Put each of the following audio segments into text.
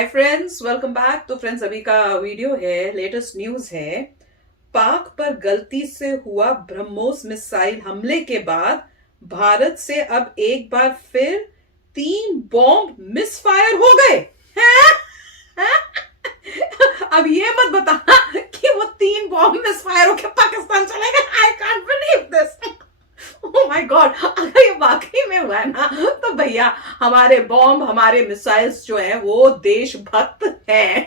Hi friends, welcome back. तो friends, अभी का वीडियो है, लेटेस्ट न्यूज है। पाक पर गलती से हुआ ब्रह्मोस मिसाइल हमले के बाद भारत से अब एक बार फिर 3 बॉम्ब मिसफायर हो गए हैं? अब ये मत बताना कि वो 3 बॉम्ब मिसफायर होकर पाकिस्तान चले गए। I can't believe this. Oh my God, अगर ये वाकई में हुआ है ना, तो भैया हमारे बॉम्ब, हमारे मिसाइल्स जो है वो देशभक्त हैं।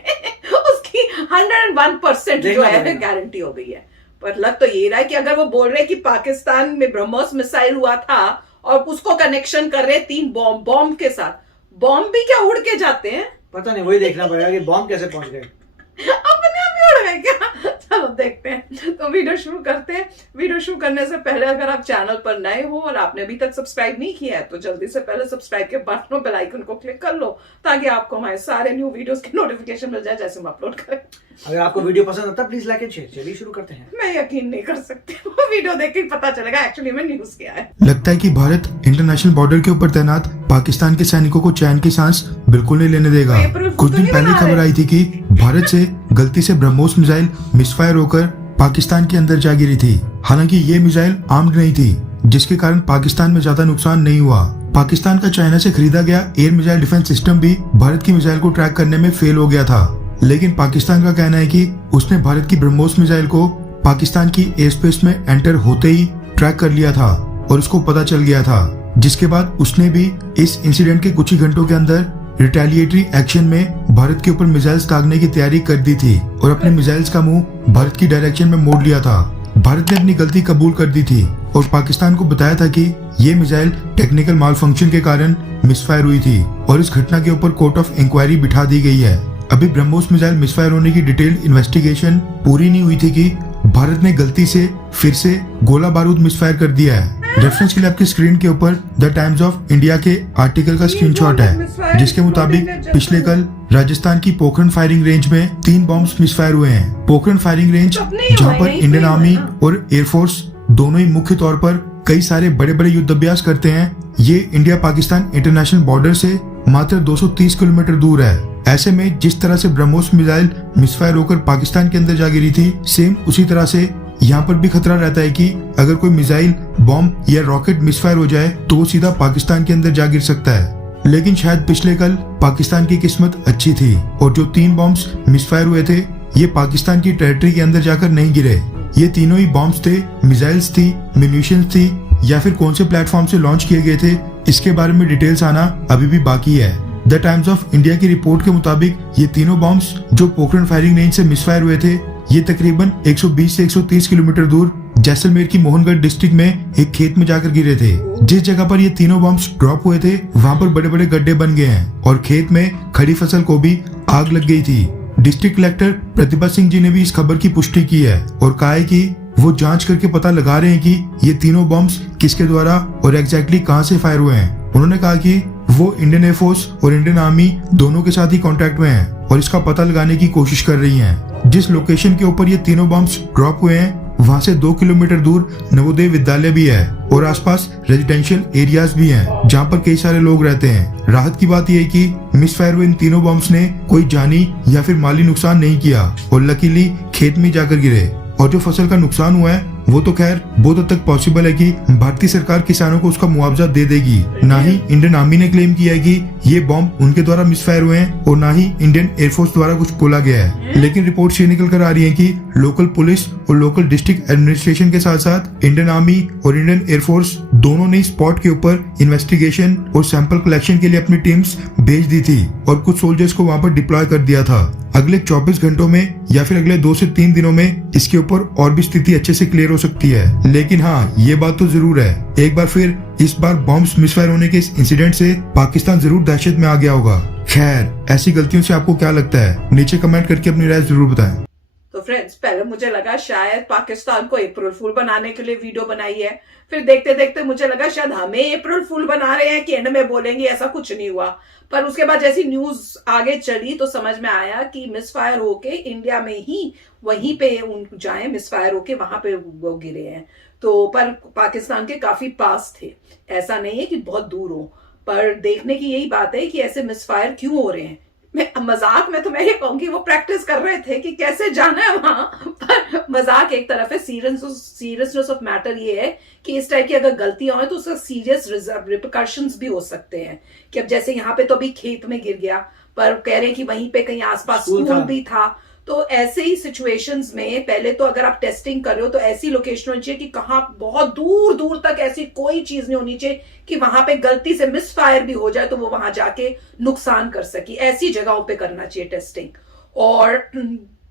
उसकी 101% जो है गारंटी हो गई है। पर लग तो ये रहा है कि अगर वो बोल रहे कि पाकिस्तान में ब्रह्मोस मिसाइल हुआ था और उसको कनेक्शन कर रहे 3 बॉम्ब के साथ, बॉम्ब भी क्या उड़ के जाते हैं? पता नहीं, वही देखना पड़ेगा कि बॉम्ब कैसे पहुंच गए। अपने आप ही उड़ गए क्या? चलो देखते हैं। तो वीडियो शुरू करते हैं। वीडियो शुरू करने से पहले अगर आप चैनल पर नए हो और आपने अभी तक सब्सक्राइब नहीं किया है तो जल्दी से पहले सब्सक्राइब के बटन और बेल आइकन को क्लिक कर लो, ताकि आपको हमारे सारे न्यू वीडियोस की नोटिफिकेशन मिल जाए जैसे हम अपलोड करें। अगर आपको वीडियो पसंद आता है प्लीज लाइक एंड शेयर। चलिए शुरू करते हैं। मैं यकीन नहीं कर सकती, वो वीडियो देख के ही पता चलेगा एक्चुअली में न्यूज क्या है। लगता है कि भारत इंटरनेशनल बॉर्डर के ऊपर तैनात पाकिस्तान के सैनिकों को चैन की सांस बिल्कुल नहीं लेने देगा। कुछ दिन पहले खबर आई थी कि भारत से गलती से ब्रह्मोस मिसाइल मिसफायर होकर पाकिस्तान के अंदर जा गिरी थी। हालांकि ये मिसाइल आर्म्ड नहीं थी, जिसके कारण पाकिस्तान में ज्यादा नुकसान नहीं हुआ। पाकिस्तान का चाइना से खरीदा गया एयर मिसाइल डिफेंस सिस्टम भी भारत की मिसाइल को ट्रैक करने में फेल हो गया था। लेकिन पाकिस्तान का कहना है कि उसने भारत की ब्रह्मोस मिसाइल को पाकिस्तान की एयर स्पेस में एंटर होते ही ट्रैक कर लिया था और उसको पता चल गया था, जिसके बाद उसने भी इस इंसिडेंट के कुछ ही घंटों के अंदर रिटेलिएटरी एक्शन में भारत के ऊपर मिसाइल्स दागने की तैयारी कर दी थी और अपने मिसाइल्स का मुंह भारत की डायरेक्शन में मोड़ लिया था। भारत ने अपनी गलती कबूल कर दी थी और पाकिस्तान को बताया था कि ये मिसाइल टेक्निकल माल फंक्शन के कारण मिसफायर हुई थी और इस घटना के ऊपर कोर्ट ऑफ इंक्वायरी बिठा दी गई है। अभी ब्रह्मोस मिसाइल मिसफायर होने की डिटेल इन्वेस्टिगेशन पूरी नहीं हुई थी कि भारत ने गलती से फिर से गोला बारूद मिसफायर कर दिया है। रेफरेंस के लिए आपकी स्क्रीन के ऊपर द टाइम्स ऑफ इंडिया के आर्टिकल का स्क्रीनशॉट है, जिसके मुताबिक पिछले कल राजस्थान की पोखरण फायरिंग रेंज में 3 बॉम्ब्स मिसफायर हुए हैं। पोखरण फायरिंग रेंज, जहां पर इंडियन आर्मी और एयरफोर्स दोनों ही मुख्य तौर पर कई सारे बड़े बड़े युद्ध अभ्यास करते हैं, ये इंडिया पाकिस्तान इंटरनेशनल बॉर्डर से मात्र 230 किलोमीटर दूर है। ऐसे में जिस तरह से ब्रह्मोस मिसाइल मिसफायर होकर पाकिस्तान के अंदर जा गिरी थी, सेम उसी तरह से यहाँ पर भी खतरा रहता है कि अगर कोई मिसाइल, बॉम्ब या रॉकेट मिसफायर हो जाए तो वो सीधा पाकिस्तान के अंदर जा गिर सकता है। लेकिन शायद पिछले कल पाकिस्तान की किस्मत अच्छी थी और जो 3 बॉम्ब्स मिसफायर हुए थे ये पाकिस्तान की टेरिटरी के अंदर जाकर नहीं गिरे। ये तीनों ही बॉम्ब्स थे, मिसाइल्स थी, म्यूनिशंस थी, या फिर कौन से प्लेटफॉर्म से लॉन्च किए गए थे, इसके बारे में डिटेल्स आना अभी भी बाकी है। द टाइम्स ऑफ इंडिया की रिपोर्ट के मुताबिक ये तीनों बॉम्ब्स जो पोखरण फायरिंग रेंज से मिसफायर हुए थे, ये तकरीबन 120 से 130 किलोमीटर दूर जैसलमेर की मोहनगढ़ डिस्ट्रिक्ट में एक खेत में जाकर गिरे थे। जिस जगह पर ये तीनों बॉम्ब्स ड्रॉप हुए थे वहाँ पर बड़े बड़े गड्ढे बन गए हैं और खेत में खड़ी फसल को भी आग लग गई थी। डिस्ट्रिक्ट कलेक्टर प्रतिभा सिंह जी ने भी इस खबर की पुष्टि की है और कहा है कि वो जांच करके पता लगा रहे हैं कि ये तीनों बॉम्ब्स किसके द्वारा और एग्जैक्टली कहां से फायर हुए हैं। उन्होंने कहा कि वो इंडियन एयरफोर्स और इंडियन आर्मी दोनों के साथ ही कांटेक्ट में हैं और इसका पता लगाने की कोशिश कर रही हैं। जिस लोकेशन के ऊपर ये तीनों बॉम्ब्स ड्रॉप हुए हैं वहां से 2 किलोमीटर दूर नवोदय विद्यालय भी है और आसपास रेजिडेंशियल एरियाज भी हैं जहां पर कई सारे लोग रहते हैं। राहत की बात यह है कि मिसफायर हुए इन तीनों बॉम्ब्स ने कोई जानी या फिर माली नुकसान नहीं किया और लकीली खेत में जाकर गिरे। और जो फसल का नुकसान हुआ है वो तो खैर बहुत हद तक पॉसिबल है कि भारतीय सरकार किसानों को उसका मुआवजा दे देगी। ना ही इंडियन आर्मी ने क्लेम किया है कि ये बॉम्ब उनके द्वारा मिसफायर हुए हैं और ना ही इंडियन एयरफोर्स द्वारा कुछ बोला गया है। लेकिन रिपोर्ट ये निकल कर आ रही है कि लोकल पुलिस और लोकल डिस्ट्रिक्ट एडमिनिस्ट्रेशन के साथ साथ इंडियन आर्मी और इंडियन एयरफोर्स दोनों ने स्पॉट के ऊपर इन्वेस्टिगेशन और सैंपल कलेक्शन के लिए अपनी टीम्स भेज दी थी और कुछ सोल्जर्स को वहाँ पर डिप्लॉय कर दिया था। अगले 24 घंटों में या फिर अगले 2 से 3 दिनों में इसके ऊपर और भी स्थिति अच्छे से क्लियर हो सकती है। लेकिन हाँ, ये बात तो जरूर है, एक बार फिर इस बार बॉम्ब्स मिसफायर होने के इस इंसिडेंट से पाकिस्तान जरूर दहशत में आ गया होगा। खैर, ऐसी गलतियों से आपको क्या लगता है? नीचे कमेंट करके अपनी राय जरूर बताएं। तो फ्रेंड्स, पहले मुझे लगा शायद पाकिस्तान को अप्रैल फूल बनाने के लिए वीडियो बनाई है, फिर देखते देखते मुझे लगा शायद हमें अप्रैल फूल बना रहे हैं कि एंड में बोलेंगे ऐसा कुछ नहीं हुआ। पर उसके बाद जैसी न्यूज आगे चली तो समझ में आया कि मिसफायर होके इंडिया में ही वहीं पे उन जाए, मिसफायर होके वहां पे वो गिरे हैं। तो पर पाकिस्तान के काफी पास थे, ऐसा नहीं है कि बहुत दूर हो। पर देखने की यही बात है कि ऐसे मिसफायर क्यों हो रहे हैं। मैं मजाक में तो मैं ये कहूंगी वो प्रैक्टिस कर रहे थे कि कैसे जाना है वहां, पर मजाक एक तरफ है। सीरियसनेस ऑफ मैटर ये है कि इस टाइप की अगर गलतियां हो तो उसका सीरियस रिपरकशंस भी हो सकते हैं। कि अब जैसे यहाँ पे तो अभी खेत में गिर गया, पर कह रहे हैं कि वहीं पे कहीं आसपास स्कूल भी था। तो ऐसे ही सिचुएशंस में पहले तो अगर आप टेस्टिंग कर रहे हो तो ऐसी लोकेशन होनी चाहिए कि कहाँ बहुत दूर दूर तक ऐसी कोई चीज नहीं होनी चाहिए कि वहां पे गलती से मिस फायर भी हो जाए तो वो वहां जाके नुकसान कर सके। ऐसी जगहों पे करना चाहिए टेस्टिंग। और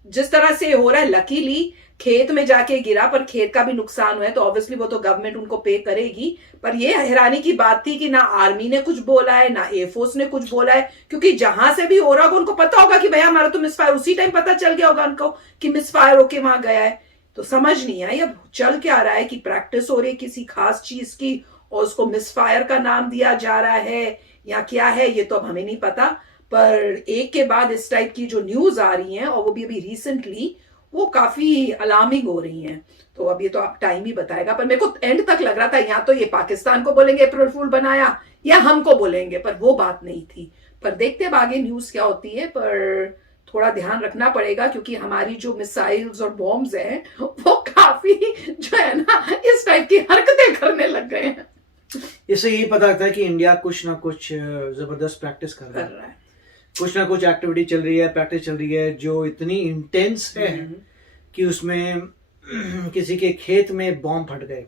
जिस तरह से हो रहा है, लकीली खेत में जाके गिरा, पर खेत का भी नुकसान हुआ है तो ऑब्वियसली वो तो गवर्नमेंट उनको पे करेगी। पर ये हैरानी की बात थी कि ना आर्मी ने कुछ बोला है ना एयरफोर्स ने कुछ बोला है, क्योंकि जहां से भी हो रहा होगा उनको पता होगा कि भैया हमारा तो मिसफायर, उसी टाइम पता चल गया होगा उनको कि मिसफायर होके वहां गया है। तो समझ नहीं आई अब चल क्या रहा है, कि प्रैक्टिस हो रही है किसी खास चीज की और उसको मिसफायर का नाम दिया जा रहा है या क्या है, ये तो अब हमें नहीं पता। पर एक के बाद इस टाइप की जो न्यूज आ रही है और वो भी अभी रिसेंटली, वो काफी अलार्मिंग हो रही हैं। तो अब ये तो आप टाइम ही बताएगा, पर मेरे को एंड तक लग रहा था या तो ये पाकिस्तान को बोलेंगे अप्रैल फूल बनाया या हमको बोलेंगे, पर वो बात नहीं थी। पर देखते हैं आगे न्यूज क्या होती है। पर थोड़ा ध्यान रखना पड़ेगा क्योंकि हमारी जो मिसाइल्स और बॉम्ब्स हैं वो काफी जो है ना इस टाइप की हरकतें करने लग गए हैं। इससे यही पता लगता है कि इंडिया कुछ ना कुछ जबरदस्त प्रैक्टिस कर रहा है। कुछ ना कुछ एक्टिविटी चल रही है, प्रैक्टिस चल रही है जो इतनी इंटेंस है कि उसमें किसी के खेत में बॉम्ब फट गए।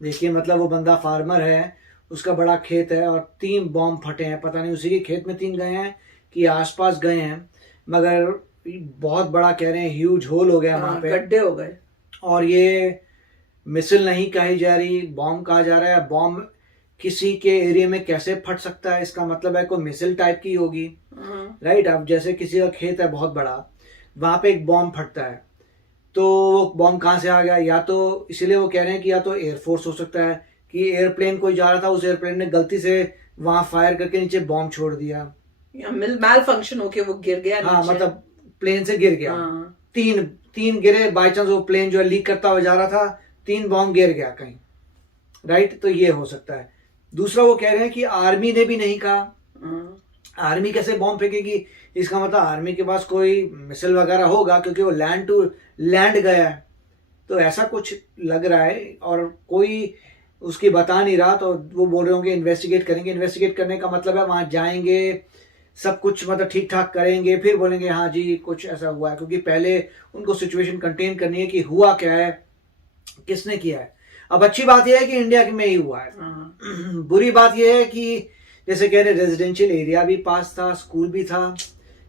देखिए, मतलब वो बंदा फार्मर है, उसका बड़ा खेत है और 3 बॉम्ब फटे हैं। पता नहीं उसी के खेत में 3 गए हैं कि आसपास गए हैं, मगर बहुत बड़ा कह रहे हैं ह्यूज होल हो गया वहां पे, गड्ढे हो गए। और ये मिसाइल नहीं कही जा रही, बॉम्ब कहा जा रहा है। बॉम्ब किसी के एरिया में कैसे फट सकता है, इसका मतलब है कोई मिसाइल टाइप की होगी, राइट। अब जैसे किसी का खेत है बहुत बड़ा, वहां पे एक बॉम्ब फटता है, तो वो बॉम्ब कहाँ से आ गया? या तो इसीलिए वो कह रहे हैं कि या तो एयरफोर्स हो सकता है कि एयरप्लेन कोई जा रहा था, उस एयरप्लेन ने गलती से वहां फायर करके नीचे बॉम्ब छोड़ दिया, मैल फंक्शन होके वो गिर गया। हाँ, मतलब प्लेन से गिर गया। 3 गिरे, बाई चांस वो प्लेन जो है लीक करता हुआ जा रहा था, 3 बॉम्ब गिर गया कहीं, राइट। तो ये हो सकता है। दूसरा वो कह रहे हैं कि आर्मी ने भी नहीं कहा। आर्मी कैसे बॉम्ब फेंकेगी? इसका मतलब आर्मी के पास कोई मिसाइल वगैरह होगा क्योंकि वो लैंड टू लैंड गया है, तो ऐसा कुछ लग रहा है। और कोई उसकी बता नहीं रहा, तो वो बोल रहे होंगे इन्वेस्टिगेट करेंगे। इन्वेस्टिगेट करने का मतलब है वहां जाएंगे, सब कुछ मतलब ठीक ठाक करेंगे, फिर बोलेंगे हाँ जी कुछ ऐसा हुआ है, क्योंकि पहले उनको सिचुएशन कंटेन करनी है कि हुआ क्या है, किसने किया है। अब अच्छी बात यह है कि इंडिया में ही हुआ है। बुरी बात यह है कि जैसे कह रहे रेजिडेंशियल एरिया भी पास था, स्कूल भी था,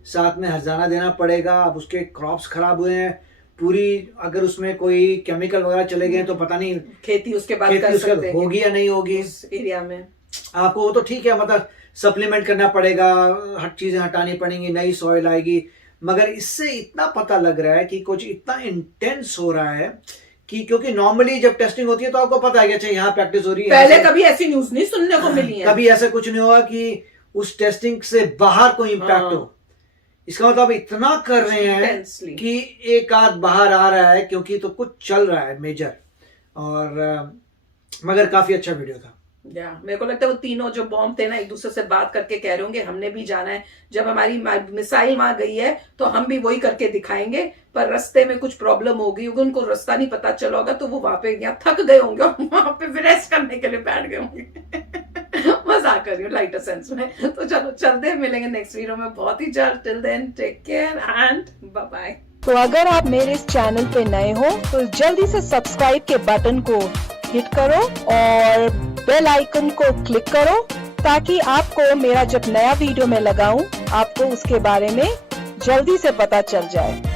साथ में हर्जाना देना पड़ेगा। अब उसके क्रॉप्स खराब हुए हैं पूरी, अगर उसमें कोई केमिकल वगैरह चले गए तो पता नहीं खेती उसके बाद कर सकते हैं होगी या नहीं होगी उस एरिया में। आपको वो तो ठीक है, मतलब सप्लीमेंट करना पड़ेगा, हर चीजें हटानी पड़ेंगी, नई सॉइल आएगी, मगर इससे इतना पता लग रहा है कि कुछ इतना इंटेंस हो रहा है कि क्योंकि नॉर्मली जब टेस्टिंग होती है तो आपको पता है कि अच्छा यहाँ प्रैक्टिस हो रही है। पहले कभी ऐसी न्यूज नहीं सुनने को मिली है, कभी ऐसा कुछ नहीं हुआ कि उस टेस्टिंग से बाहर कोई इम्पैक्ट हो। इसका मतलब इतना कर रहे हैं कि एक आध बाहर आ रहा है क्योंकि तो कुछ चल रहा है मेजर। और मगर काफी अच्छा वीडियो था। मेरे को लगता है वो तीनों जो बॉम्ब थे ना, एक दूसरे से बात करके कह रहे होंगे हमने भी जाना है, जब हमारी मिसाइल वहां गई है तो हम भी वही करके दिखाएंगे। पर रास्ते में कुछ प्रॉब्लम होगी, उनको रास्ता नहीं पता चला होगा, तो वो वहां पे यहाँ थक गए होंगे और वहां पे रेस्ट करने के लिए बैठ गए होंगे। मजाक कर रही हूँ लाइटर सेंस में। तो चलो चलते हैं, मिलेंगे नेक्स्ट वीडियो में बहुत ही जल्द। Till then take care and bye bye. तो अगर आप मेरे इस चैनल पे नए हो तो जल्दी से सब्सक्राइब के बटन को हिट करो और बेल आइकन को क्लिक करो, ताकि आपको मेरा जब नया वीडियो मैं लगाऊं आपको उसके बारे में जल्दी से पता चल जाए।